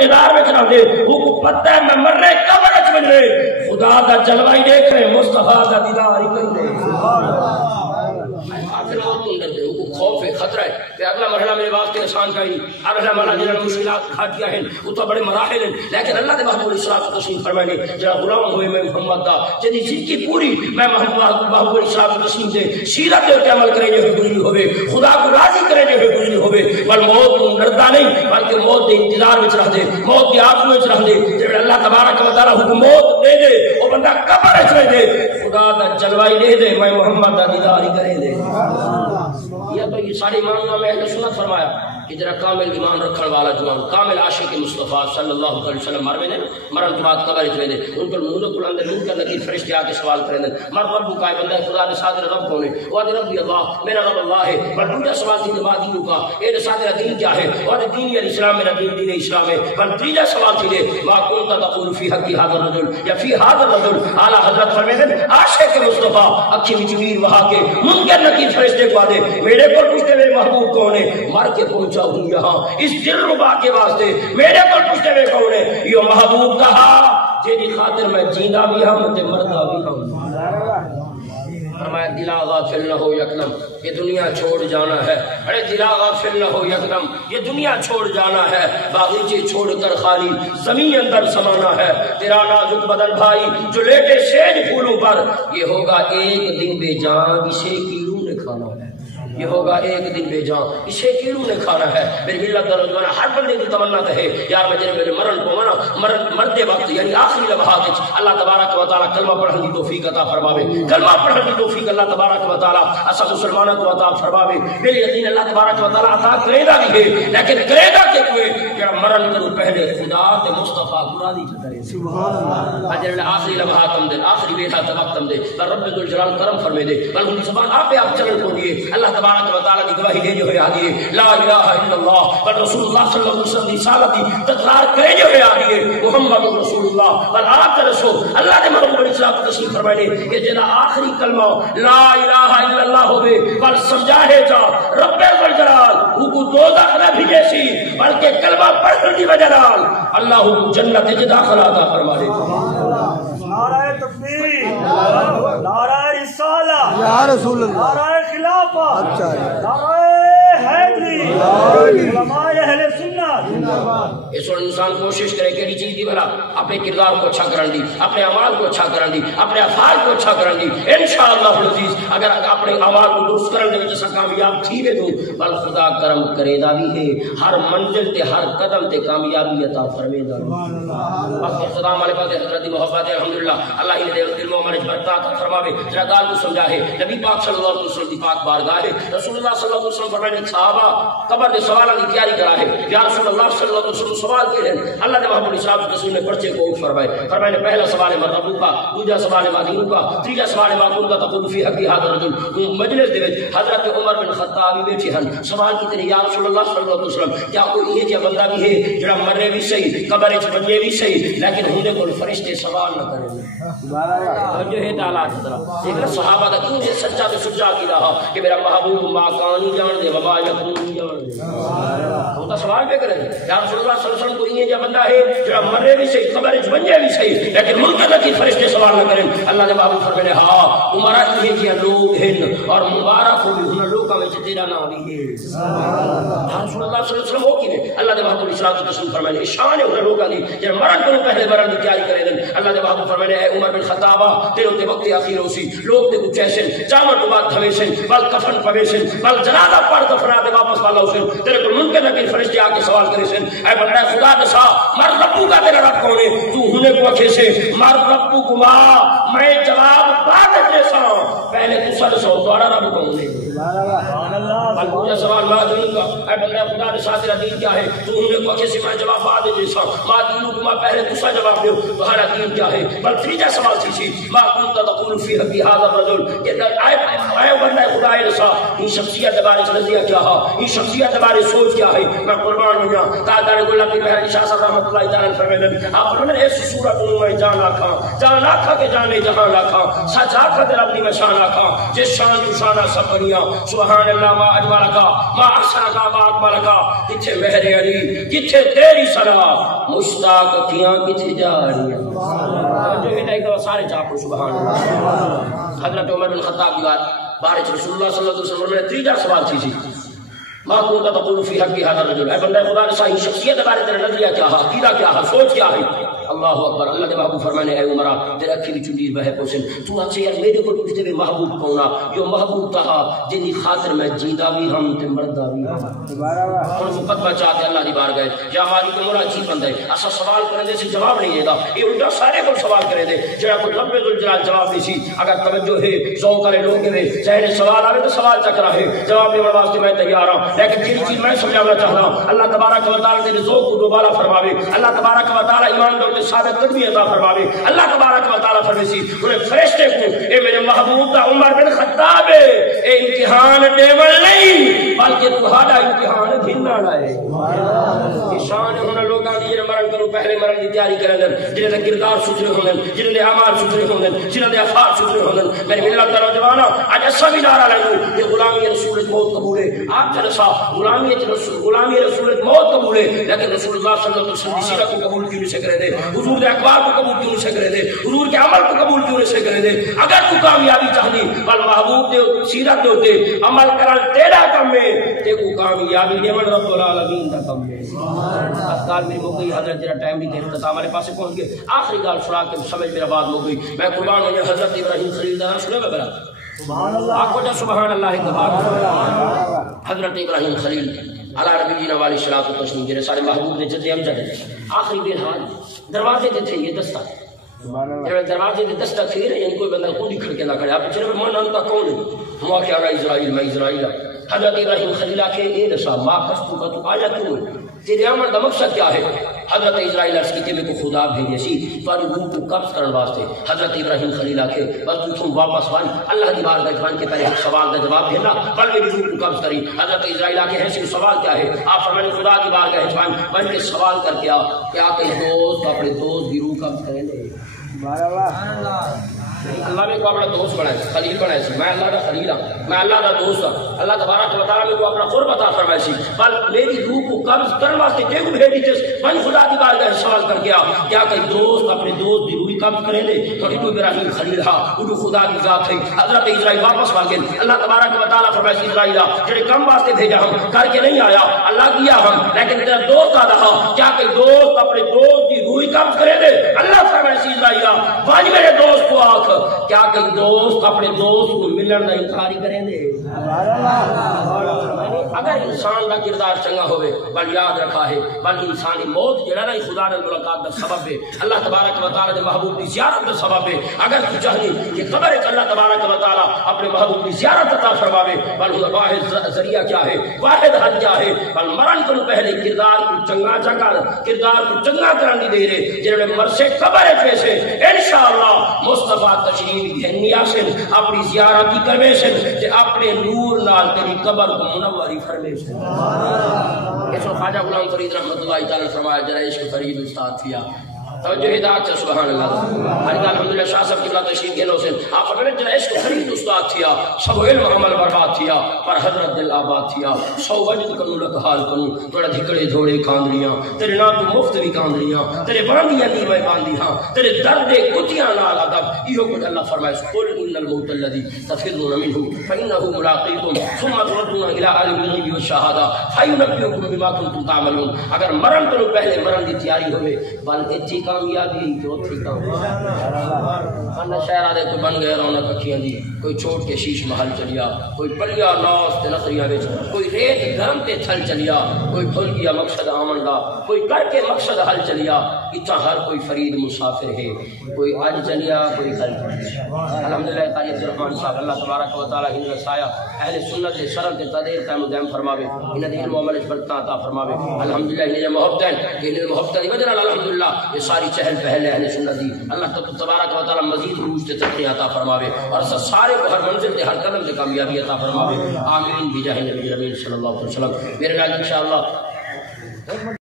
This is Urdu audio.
انتظار میں چلا دے وہ کو پتہ ہے میں مر رہے قبر اچ بن رہے خدا دا جلوہ ہی دیکھ رہے مصطفیٰ دا دیدار ہی کر دے آخر موت تو اندر دے وہ خوف ہے خطرہ ہے کہ اگلا مرحلہ میرے واسطے آسان کا ہی اگلا مرحلہ جنہاں مشکلات کھاٹیاں ہیں وہ تو بڑے مراحل ہیں لیکن اللہ دے محبوب علیہ الصلوۃ والتسلیم فرمائے جہاں غلام ہوئے میں محمد دا جدی زندگی پوری میں محبوب علیہ الصلوۃ والتسلیم دے سیرت دے عمل کرے جو گزری ہوئے خدا کو راضی کرے جو گزری ہوئے بل موت تو ڈردا نہیں بلکہ موت دے انتظار وچ رہ دے موت دی آرزو وچ رہ دے جب اللہ تبارک و تعالی حکم موت دے دے او بندہ قبر وچ رہ دے خدا دا جلوہ دے دے میں محمد دا دیدار کرے دے یہ تو یہ ساری امام میں اہل سنت فرمایا کہ جرا کامل ایمان رکھنے والا جوان کامل عاشق مصطفیٰ صلی اللہ علیہ وسلم مرے نے مرن کے بعد قبر وچ دے ان پر منہ کو اندر منہ کر کے فرشتے آ کے سوال کریں مر رب کا بندہ خدا نے صادر رب کون ہے وہ رب اللہ میرا رب اللہ ہے پر دوسرا سوال تھی کہ دین کا اے صادر دین کیا ہے اور دین الاسلام میرا دین اسلام ہے پر تیسرا سوال تھی دے ما كنت تقول في حق هذا الرجل یا في هذا الرجل اعلی حضرت فرماتے عاشق مصطفیٰ اکھی وچ ویر وہا کے منکر نکیر فرشتے کو دے میرے کو پوچھتے میرے محبوب کون ہے مر کے پہنچا ہوں یہاں اس دل ربا کے واسطے میرے کو پوچھتے ہوئے کون ہے یہ محبوب کہا جیدی خاطر میں جیندہ بھی ہوں تے مردہ بھی ہوں فرمایا دلا غافل نہ ہو یکدم یہ دنیا چھوڑ جانا ہے ارے دلا غافل نہ ہو یکدم یہ دنیا چھوڑ جانا ہے باغیچے چھوڑ کر خالی زمین اندر سمانا ہے تیرا نازک بدن بھائی جو لیٹے سیج پھولوں پر یہ ہوگا ایک دن بے جان اسے کیڑوں نے کھانا ہے یہ ہوگا ایک دن بے جان اسے کیڑوں نے کھانا ہے میری ملت کا نوجوان ہر بندے کی تمنا ہے یار میرے مرن کو مرتے وقت یعنی آخری لمحات اللہ تبارک و تعالی کلمہ پڑھنے کی توفیق عطا فرماوے کلمہ پڑھنے کی توفیق اللہ تبارک و تعالی اسا مسلمانوں کو عطا فرماوے میری یقین اللہ تبارک و تعالی عطا کرے گا بھی ہے لیکن کرے گا کہ کوئی کہ مرن کرو پہلے خدا تے مصطفیٰ کو راضی کرے سبحان اللہ اجر آخری لمحات ہم دے آخری بیٹھا وقت ہم دے رب ذوالجلال کرم فرمائے دے بل ان زبان آپ آپ چلن کو دیے اللہ تبارک و تعالی کی گواہی دے جو ہے آدھی لا الہ الا اللہ بل رسول اللہ صلی اللہ علیہ وسلم رسالت کی تقرار کرے جو ہے آدھی محمد رسول اللہ بل آپ کا رسول اللہ نے محمد علیہ السلام کو تسلیم فرمائے کہ جنا آخری کلمہ لا الہ الا اللہ ہوئے بل سمجھائے جا رب ذوالجلال وہ کو دوزخ نہ بھیجے سی بلکہ کلمہ پڑھنے کی وجہ نال اللہ جنت میں داخل عطا فرما دے نعرہ تکبیر نعرہ رسالہ یا رسول اللہ نعرہ خلافت نعرہ حیدری علماء اہل سنت اس وقت انسان کوشش کرے کہ چیز دی بھلا اپنے کردار کو اچھا کرن دی اپنے اعمال کو اچھا کرن دی اپنے افعال کو اچھا کرن دی انشاءاللہ العزیز اگر اپنے اعمال کو درست کرن دے وچ اساں کامیاب تھی وے تو بل خدا کرم کرے دا بھی ہے ہر منزل تے ہر قدم تے کامیابی عطا فرمے دا بس خدا ہمارے پاس حضرت دی محبت ہے الحمدللہ اللہ نے دل میں ہمارے برکات فرماوے ذرا گال کو سمجھائے نبی پاک صلی اللہ علیہ وسلم دی پاک بارگاہ ہے رسول اللہ صلی اللہ علیہ وسلم فرمانے صحابہ قبر دے سوالوں کی تیاری کرا ہے یا رسول اللہ صلی اللہ علیہ وسلم سوال کے ہیں اللہ نے محمد صاحب رسول نے پرچے کو فرمائے فرمایا پہلا سوال ہے مرتبہ کا دوسرا سوال ہے مدینہ کا تیسرا سوال ہے معقول کا تقول فی حق هذا الرجل مجلس دے وچ حضرت عمر بن خطاب بیٹھے ہیں سوال کی تے یا رسول اللہ صلی اللہ علیہ وسلم کیا کوئی یہ جا بندہ بھی ہے جڑا مرے بھی صحیح قبر وچ بجے بھی صحیح لیکن ہونے کو فرشتے سوال نہ کریں سبحان اللہ جو ہے تعالی طرف ایک صحابہ دا کیوں یہ سچا تے سچا کی رہا کہ میرا محبوب ما کان جان دے وما یکون جان دے وہ تو سوال پہ کرے یا رسول اللہ صلی اللہ علیہ وسلم کو یہ جو بندہ ہے جو مرے بھی صحیح قبر وچ بنجے بھی صحیح لیکن منکر کی فرشتے سوال نہ کریں اللہ نے محبوب فرمایا ہاں تمہارا یہ جی لوگ ہیں اور مبارک ہو ان لوگوں میں تیرا نام بھی ہے رسول اللہ صلی اللہ علیہ وسلم وہ کی اللہ نے محبوب اسلام کو رسول فرمایا شان ہے ان لوگوں کی جو مرن کو پہلے مرن کی تیاری کرے اللہ نے محبوب فرمایا اے عمر بن خطاب تیرے تے وقت اخیر ہوسی لوگ تے کچھ ایسے چامر تو بعد تھویسن بل کفن پویسن بل جنازہ پڑھ دفنا دے واپس والا ہوسن تیرے کو منکر نہ کہ فرشتے آ کے سوال کرے سن اے بندہ خدا دسا مر ربو کا تیرا رب کون ہے تو ہونے کو اکھے سے مر ربو کو میں جواب بعد جیسا پہلے تو سر سو دوارا رب کون ہے سبحان اللہ بل پوچھا سوال ما دین کا اے بندہ خدا دسا تیرا دین کیا ہے تو ہونے کو اکھے سے میں جواب بعد جیسا ما دین کو پہلے تو سا جواب دیو تمہارا دین کیا ہے بل تیجا سوال تھی ما كنت تقول في حق هذا الرجل کہ اے بندہ خدا رسا یہ شخصیت بارے نظریہ کیا ہے یہ شخصیت بارے سوچ کیا ہے میں قربان ہوں گا قادر گل کی بہن شاہ صاحب رحمۃ اللہ تعالی فرمائے آپ نے اس صورت میں جان رکھا کے جانے جہاں رکھا سچ آکھا تے رب دی شان خلقا جس شان تو شانہ سب بنیا سبحان اللہ ما اجمالکا ما احسنکا ما اکملکا کتھے مہر علی کتھے تیری صلاح مشتاق کیاں کتھے جا رہی ہیں جو ہی نہیں تو سارے چاپو سبحان اللہ حضرت عمر بن خطاب کی بات بارچ رسول اللہ صلی اللہ علیہ وسلم نے تیجا سوال تھی ما كنت تقول في حق هذا الرجل اے بندہ خدا نے صحیح شخصیت بارے تیرا نظریہ کیا ہے عقیدہ کیا ہے سوچ کیا ہے اللہ اکبر اللہ کے محبوب فرمانے اے عمرہ تیرا کھلی چنڈی بہے پوسن تو اچھے یار میرے کو پوچھتے بھی محبوب کونا جو محبوب تھا جن کی خاطر میں جیندہ بھی ہم تے مردہ بھی ہم مقدمہ چاہتے اللہ دی بار گئے یا ہماری کو مرا چیز بندے ایسا سوال کرنے سے جواب نہیں دیتا یہ الٹا سارے کو سوال کرے دے جڑا کوئی رب ذوالجلال جواب دی سی اگر توجہ ہے ذوق کرے لوگ کے ذہن سوال آوے تو سوال چکر ہے جواب دینے واسطے میں تیار ہوں لیکن جن چیز میں سمجھانا چاہتا ہوں اللہ تبارک و تعالی تیرے ذوق کو دوبارہ فرماوے اللہ تبارک و تعالی ایمان دور ثابت قدمی عطا فرماوے اللہ تبارک و تعالی فرمیسی انہیں فرشتے کو اے میرے محبوب دا عمر بن خطاب اے امتحان دیول نہیں بلکہ تہاڈا امتحان گھننا ہے شان ہونا لوگاں دی مرن کرو پہلے مرن دی تیاری کرن جنہاں دے کردار ستھرے ہوندن جنہاں دے اعمال ستھرے ہوندن جنہاں دے افعال ستھرے ہوندن میرے ملت دا نوجواناں اج اسا بھی نعرہ لائیو کہ غلامی رسول موت قبول ہے آپ جلسہ غلامی رسول موت قبول ہے لیکن رسول اللہ صلی اللہ علیہ وسلم سیرت کو قبول کیوں نہیں کرے دے حضور دے اقوال کو قبول کیوں نہیں کرے دے حضور کے عمل کو قبول کیوں نہیں کرے دے اگر تو کامیابی چاہنی بل محبوب دے سیرت دے ہوتے عمل کرن تیرا کم ہے تے کو کامیابی دیون رب العالمین دا کم ہے کال میری ہو گئی حضرت جرا ٹائم بھی دے اختتام والے پاسے پہنچ گئے آخری گال سنا کے سمجھ میرا بات ہو گئی میں قربان ہوں حضرت ابراہیم خلیل دا سنے میں برا سبحان اللہ آپ کو جا سبحان اللہ تبارک حضرت ابراہیم خلیل علی نبینا والی صلاۃ و تسلیم جنہیں سارے محبوب نے جد امجد آخری بے حال دروازے تے تھے یہ دستہ دروازے تے دستہ تھے یعنی کوئی بندہ خود ہی کھڑ کے نہ کھڑے آپ چلے من انتا کون ہے ہوا کہ انا اسرائیل میں اسرائیل حضرت ابراہیم خلیل آکے اے رسا ما کستو کا تو آیا کیوں تیرے عمل دا مقصد کیا ہے حضرت اسرائیل عرض کی میں کو خدا بھیجے سی پر روح کو قبض کرنے واسطے حضرت ابراہیم خلیل آکے بس تم واپس وان اللہ دی بار گجوان کے پہلے سوال کا جواب دینا پر میری روح کو قبض کری حضرت اسرائیل آکے ہے سوال کیا ہے آپ فرمانے خدا دی بار گجوان من کے سوال کر کے کیا کہ دوست اپنے دوست کی روح قبض کریں گے اللہ نے کو اپنا دوست بنایا خلیل بنایا سی میں اللہ دا خلیل ہوں میں اللہ دا دوست ہوں اللہ تبارک و تعالی نے کو اپنا قرب عطا فرمایا سی بل میری روح کو قبض کرنے واسطے تے کو بھیجی جس من خدا دی بارگاہ سوال کر گیا کیا کہ دوست اپنے دوست دی روح قبض کریں دے تو تو ابراہیم خلیل ہا وہ خدا دی ذات ہے حضرت اسرائیل واپس آ گئے اللہ تبارک و تعالی فرمایا سی اسرائیل جڑے کم واسطے بھیجا ہم کر کے نہیں آیا اللہ کیا ہم لیکن تیرا دوست آ رہا کیا کہ دوست اپنے دوست دی روح قبض کرے دے اللہ فرمایا سی اسرائیل واج میرے دوست کو آکھ کیا کہ دوست اپنے دوست کو ملن دا انکار کریں دے اگر انسان کا کردار چنگا ہوئے بل یاد رکھا ہے بل انسانی موت جڑا رہی خدا نے ملاقات دا سبب ہے اللہ تبارک و تعالی دے محبوب کی زیارت دا سبب ہے اگر تو چاہنی کہ خبر ہے کہ اللہ تبارک و تعالی اپنے محبوب کی زیارت عطا فرماوے بل واحد ذریعہ کیا ہے واحد حد کیا ہے بل مرن تو پہلے کردار کو چنگا چکر کردار کو چنگا کرن دی دے رہے جنہوں نے مر سے خبر ہے پیسے انشاءاللہ مصطفیٰ تشریف دھنیا سے اپنی زیارت کی کرنے سے اپنے نور نال تیری قبر کو منوری فرمے سے اس کو خواجہ غلام فرید رحمت اللہ تعالی فرمایا جرا عشق فرید استاد تھیا توجہ ہدایت سے سبحان اللہ ہر الحمدللہ شاہ صاحب قبلہ تشریف گلو سے آپ فرمانے جرا عشق فرید استاد تھیا سب علم عمل برباد تھیا پر حضرت دل آباد تھیا سو وجد کنو لک حال کنو توڑا دھکڑے دھوڑے کاندریاں تیرے نام تو مفت بھی کاندریاں تیرے باندیاں نیوے باندیاں تیرے درد کتیاں نال ادب یہ کچھ اللہ فرمائے قل ان الموت الذي تفرون منه فانه ملاقيكم ثم تردون الى عالم الغيب والشهاده فينبئكم بما كنتم تعملون اگر مرن تو پہلے مرن دی تیاری ہوے بل ایتھی کامیابی چوتھی کامیابی ان شہر دے تو بن گئے رونق اکھیاں دی کوئی چھوٹ کے شیش محل چلیا کوئی پلیا ناس تے نخریاں وچ کوئی ریت گرم تے تھل چلیا کوئی بھول گیا مقصد آمن دا کوئی کر کے مقصد حل چلیا اتنا ہر کوئی فرید مسافر ہے کوئی آج چلیا کوئی کل الحمدللہ قاری عبد الرحمن صاحب اللہ تبارک و تعالی ان رسایا اہل سنت دے شرم تے تدیر قائم دائم فرماوے ان دے علم و عمل برکت عطا فرماوے الحمدللہ ان محبت ان محبت دی وجہ الحمدللہ یہ ساری چہل پہل اہل سنت دی اللہ تبارک و تعالی مزید عروج تے ترقی عطا فرماوے اور سارے کو ہر منزل تے ہر قدم تے کامیابی عطا فرماوے آمین بجاہ نبی امین صلی اللہ علیہ وسلم میرے نال انشاءاللہ